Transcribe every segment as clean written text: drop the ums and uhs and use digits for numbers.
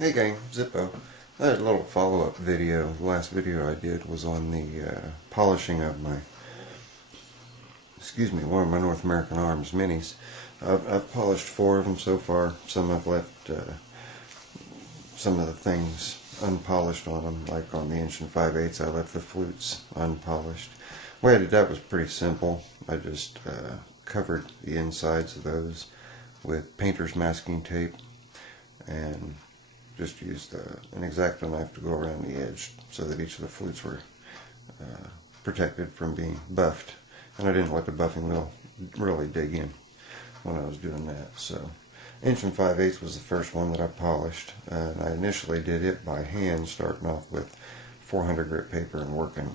Hey gang, Zippo. I had a little follow-up video. The last video I did was on the polishing of one of my North American Arms minis. I've polished 4 of them so far. Some I've left some of the things unpolished on them, like on the 1 5/8 I left the flutes unpolished. The way I did that was pretty simple. I just covered the insides of those with painter's masking tape and just used an X-Acto knife to go around the edge so that each of the flutes were protected from being buffed. And I didn't let the buffing wheel really dig in when I was doing that. So 1 5/8 was the first one that I polished. And I initially did it by hand, starting off with 400 grit paper and working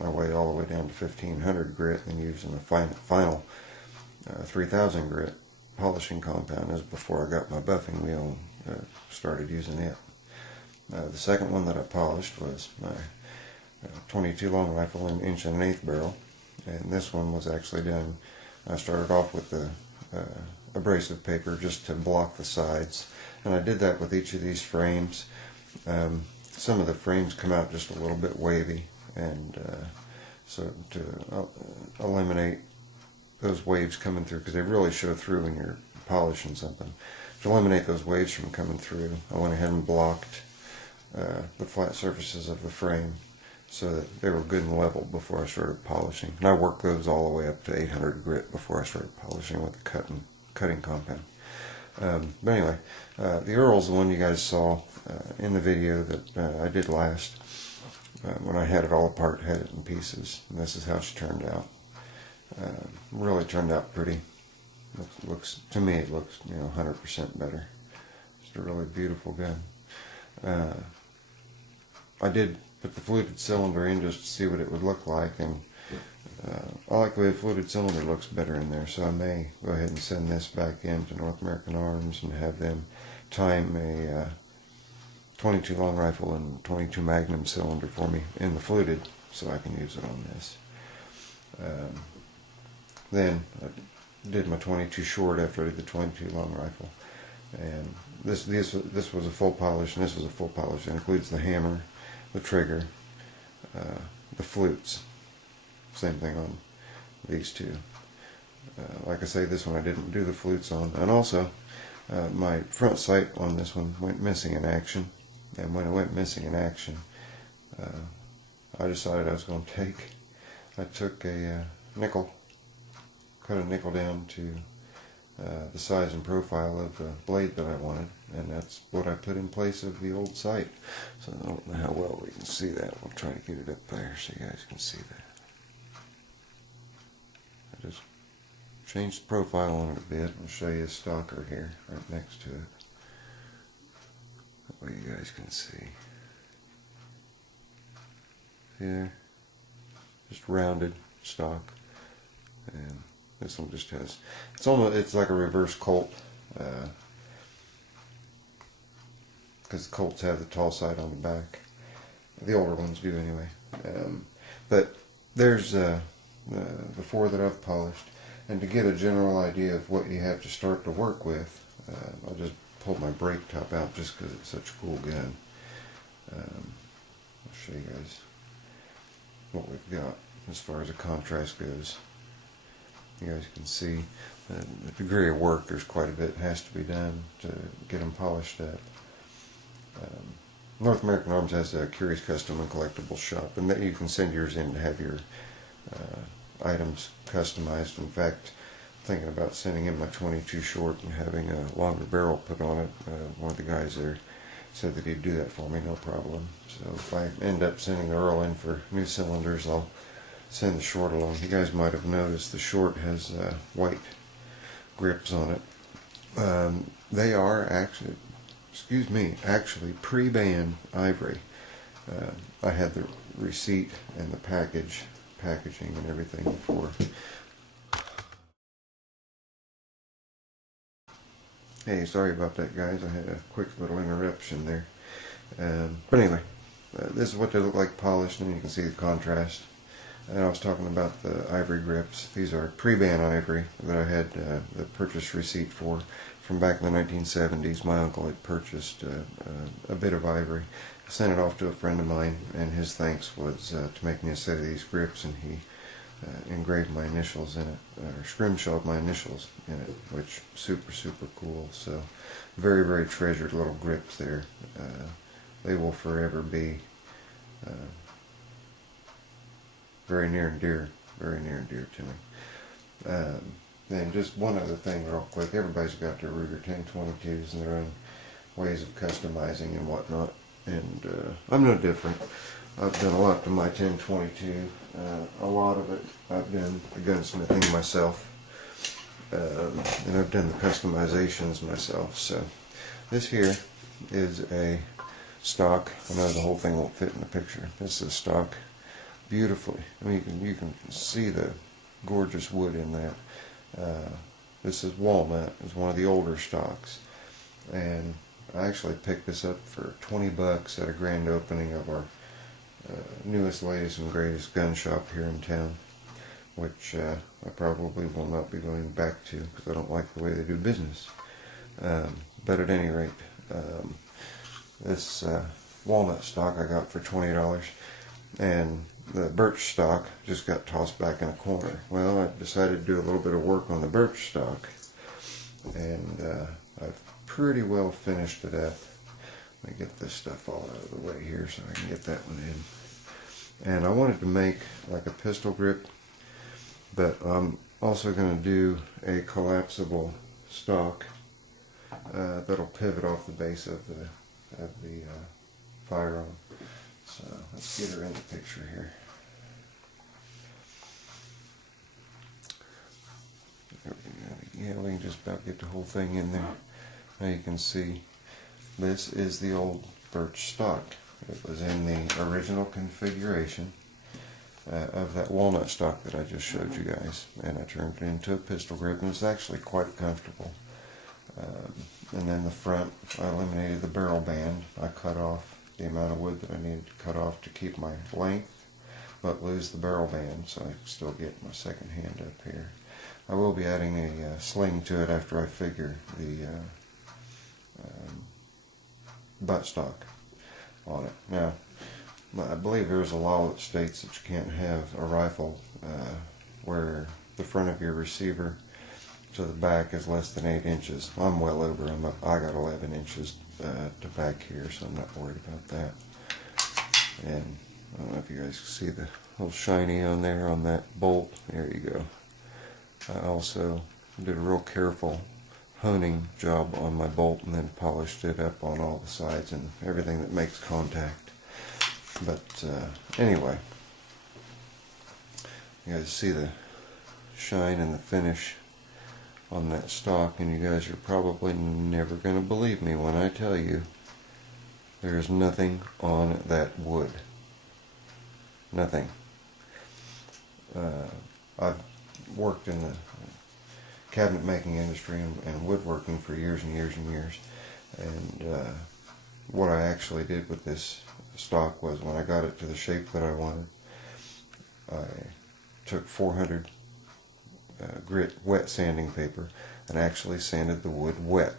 my way all the way down to 1500 grit, and using the final 3000 grit polishing compound as before I got my buffing wheel and started using it. The second one that I polished was my 22 long rifle in 1 1/8 barrel, and this one was actually done. I started off with the abrasive paper just to block the sides, and I did that with each of these frames. Some of the frames come out just a little bit wavy, and so to eliminate those waves coming through, because they really show through when you're polishing something. To eliminate those waves from coming through, I went ahead and blocked the flat surfaces of the frame so that they were good and level before I started polishing. And I worked those all the way up to 800 grit before I started polishing with the cutting compound. But anyway, the Earl's the one you guys saw in the video that I did last. When I had it all apart, had it in pieces, and this is how she turned out. Really turned out pretty. Looks to me, it looks 100% better. Just a really beautiful gun. I did put the fluted cylinder in just to see what it would look like, and I like the way the fluted cylinder looks better in there, so I may go ahead and send this back in to North American Arms and have them time a 22 long rifle and 22 Magnum cylinder for me in the fluted, so I can use it on this. Then I did my 22 short after I did the 22 long rifle, and this was a full polish, and this was a full polish. It includes the hammer, the trigger, the flutes. Same thing on these two. Like I say, this one I didn't do the flutes on, and also my front sight on this one went missing in action. And when it went missing in action, I decided I was going to I took a nickel, cut a nickel down to the size and profile of the blade that I wanted, and that's what I put in place of the old sight. So I don't know how well we can see that. We'll try to get it up there so you guys can see that. I just changed the profile on it a bit. I'll show you a stalker here right next to it. That way you guys can see. See there? Just rounded stock. And this one just has, it's like a reverse Colt, because the Colts have the tall sight on the back. The older ones do anyway. But there's the 4 that I've polished, and to get a general idea of what you have to start to work with, I'll just pull my brake top out just because it's such a cool gun. I'll show you guys what we've got as far as the contrast goes. You guys can see the degree of work. There's quite a bit has to be done to get them polished up. North American Arms has a Curious Custom and Collectible shop, and that you can send yours in to have your items customized. In fact, thinking about sending in my 22 short and having a longer barrel put on it. One of the guys there said that he'd do that for me, no problem. So if I end up sending the Earl in for new cylinders, I'll send the short along. You guys might have noticed the short has white grips on it. They are actually, actually pre-banned ivory. I had the receipt and the packaging and everything before. Hey, sorry about that, guys. I had a quick little interruption there. But anyway, this is what they look like polished, and you can see the contrast. And I was talking about the ivory grips. These are pre-ban ivory that I had the purchase receipt for from back in the 1970s. My uncle had purchased a bit of ivory. I sent it off to a friend of mine, and his thanks was to make me a set of these grips, and he engraved my initials in it, or scrimshawed my initials in it, which super cool. So very, very treasured little grips there. They will forever be very near and dear to me. And just one other thing real quick, everybody's got their Ruger 1022s and their own ways of customizing and whatnot, and I'm no different. I've done a lot to my 1022. A lot of it I've done the gunsmithing myself, and I've done the customizations myself. So this here is a stock. I know the whole thing won't fit in the picture. This is stock beautifully. I mean, you can see the gorgeous wood in that. This is walnut. It's one of the older stocks, and I actually picked this up for 20 bucks at a grand opening of our newest, latest, and greatest gun shop here in town, which I probably will not be going back to because I don't like the way they do business. But at any rate, this walnut stock I got for $20, and the birch stock just got tossed back in a corner. Well, I decided to do a little bit of work on the birch stock, and I've pretty well finished it up. Let me get this stuff all out of the way here so I can get that one in. And I wanted to make like a pistol grip, but I'm also going to do a collapsible stock that'll pivot off the base of the firearm. So let's get her in the picture here. Yeah, we can just about get the whole thing in there. Now you can see this is the old birch stock. It was in the original configuration of that walnut stock that I just showed you guys, and I turned it into a pistol grip, and it's actually quite comfortable. And then the front, I eliminated the barrel band. I cut off the amount of wood that I needed to cut off to keep my length, but lose the barrel band, so I can still get my second hand up here. I will be adding a sling to it after I figure the buttstock on it. Now, I believe there's a law that states that you can't have a rifle where the front of your receiver to the back is less than 8 inches. I'm well over. I got 11 inches to back here, so I'm not worried about that. And I don't know if you guys can see the little shiny on there on that bolt. There you go. I also did a real careful honing job on my bolt and then polished it up on all the sides and everything that makes contact. But anyway, you guys see the shine and the finish on that stock, and you guys are probably never going to believe me when I tell you there's nothing on that wood. Nothing. I've worked in the cabinet making industry and woodworking for years and years and years, and what I actually did with this stock was, when I got it to the shape that I wanted, I took 400 grit wet sanding paper and actually sanded the wood wet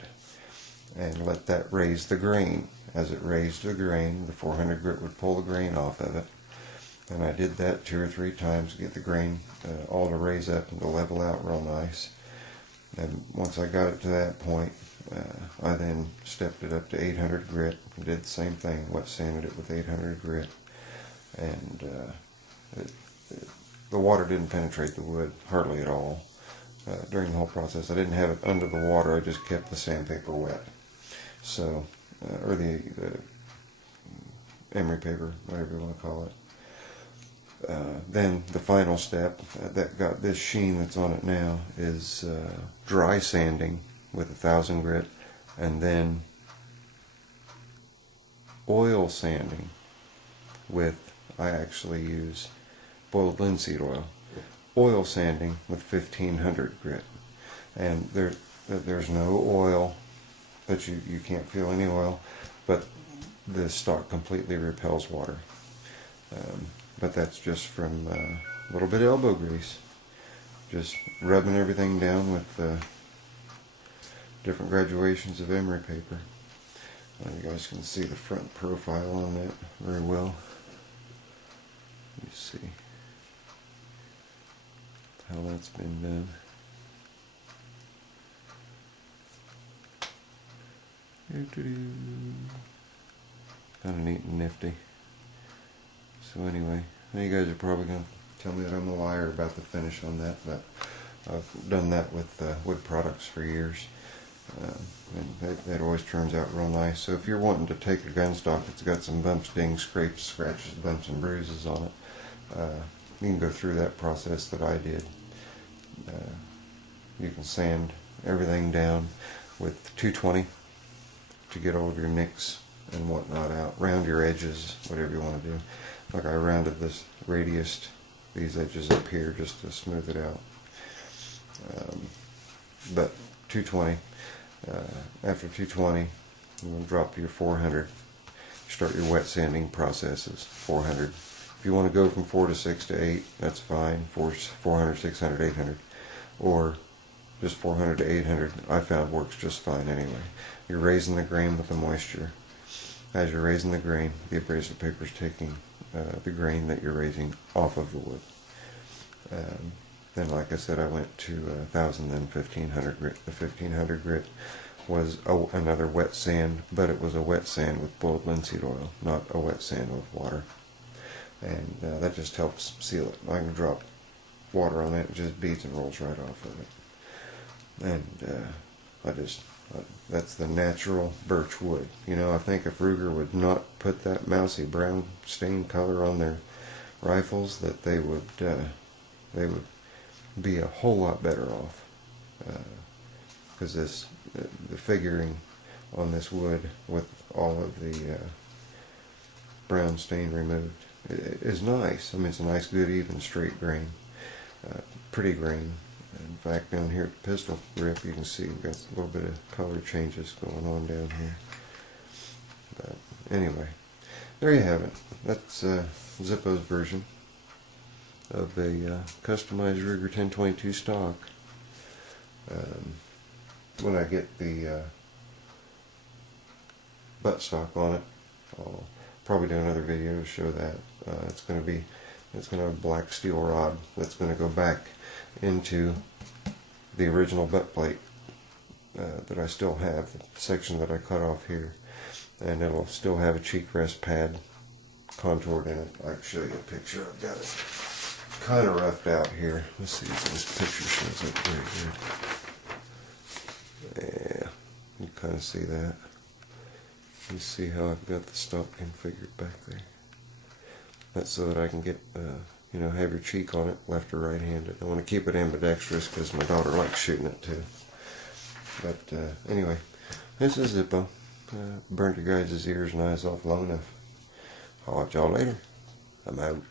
and let that raise the grain. As it raised the grain, the 400 grit would pull the grain off of it, and I did that 2 or 3 times to get the grain all to raise up and to level out real nice. And once I got it to that point, I then stepped it up to 800 grit and did the same thing, wet sanded it with 800 grit, and the water didn't penetrate the wood hardly at all during the whole process. I didn't have it under the water, I just kept the sandpaper wet. So, or the emery paper, whatever you want to call it. Then the final step that got this sheen that's on it now is dry sanding with 1000 grit, and then oil sanding with, I actually use boiled linseed oil. Oil sanding with 1500 grit, and there's no oil, that you can't feel any oil, but this stock completely repels water. But that's just from a little bit of elbow grease. Just rubbing everything down with different graduations of emery paper. You guys can see the front profile on that very well. You see how that's been done. Kind of neat and nifty. So anyway, you guys are probably going to tell me that I'm a liar about the finish on that, but I've done that with wood products for years. And that always turns out real nice. So if you're wanting to take a gun stock that's got some bumps, dings, scrapes, scratches, bumps, and bruises on it, you can go through that process that I did. You can sand everything down with 220 to get all of your nicks and whatnot out, round your edges, whatever you want to do. Like I rounded this radius, these edges up here, just to smooth it out. But 220. After 220, you're going to drop your 400. Start your wet sanding processes. 400. If you want to go from 4 to 6 to 8, that's fine. 400, 600, 800, or just 400 to 800. I found works just fine anyway. You're raising the grain with the moisture. As you're raising the grain, the abrasive paper is taking the grain that you're raising off of the wood. Then, like I said, I went to 1,000, then 1,500 grit. The 1,500 grit was another wet sand, but it was a wet sand with boiled linseed oil, not a wet sand with water. And that just helps seal it. I can drop water on it, it just beads and rolls right off of it. And that's the natural birch wood. You know, I think if Ruger would not put that mousy brown stained color on their rifles, that they would be a whole lot better off, because the figuring on this wood with all of the brown stain removed is nice. I mean, it's a nice, good, even, straight grain, pretty grain. In fact, down here at the pistol grip, you can see we've got a little bit of color changes going on down here. But anyway, there you have it. That's Zippo's version of a customized Ruger 1022 stock. When I get the buttstock on it, I'll probably do another video to show that. It's going to have a black steel rod that's going to go back into the original butt plate that I still have, the section that I cut off here, and it'll still have a cheek rest pad contoured in it. I can show you a picture. I've got it kind of roughed out here. Let's see if this picture shows up very good. Yeah, you kind of see that. You see how I've got the stock configured back there. That's so that I can get, have your cheek on it, left or right-handed. I want to keep it ambidextrous because my daughter likes shooting it too. But anyway, this is Zippo. Burnt your guys' ears and eyes off long enough. I'll watch y'all later. I'm out.